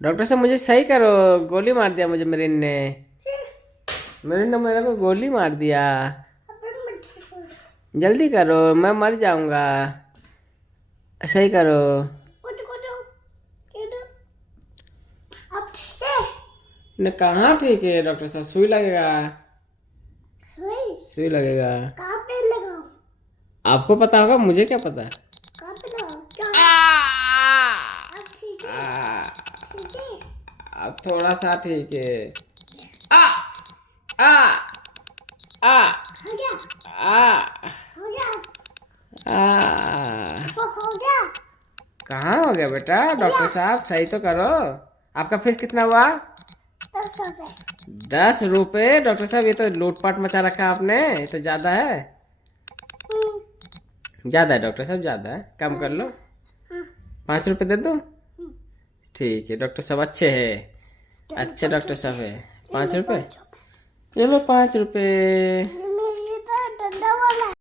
Doctor साहब मुझे सही करो, गोली मार दिया मुझे मेरिन ने। मेरिन ने मेरे को गोली मार दिया। जल्दी करो, मैं मर जाऊंगा। सही करो। ने कहाँ ठीक है डॉक्टर साहब? सुई लगेगा। सुई लगेगा। कहाँ पे लगाऊं? आपको पता होगा, मुझे क्या पता। कहाँ पे लगाऊं? अब ठीक है? ठीक है? अब थोड़ा सा ठीक है। आ आ आ हो गया? आ हो गया? आ वो हो गया? कहाँ हो गया बेटा? डॉक्टर साहब सही तो करो। आपका फीस कितना हुआ? 10 रुपए। 10 रुपए? डॉक्टर साहब ये तो लूटपाट मचा रखा आपने, ये तो ज्यादा है। ज्यादा है डॉक्टर साहब, ज्यादा है, कम कर लो। 5 रुपए दे दो? ठीक है डॉक्टर साहब, अच्छे है, अच्छे डॉक्टर साहब है। 5 रुपए? ये लो 5 रुपए।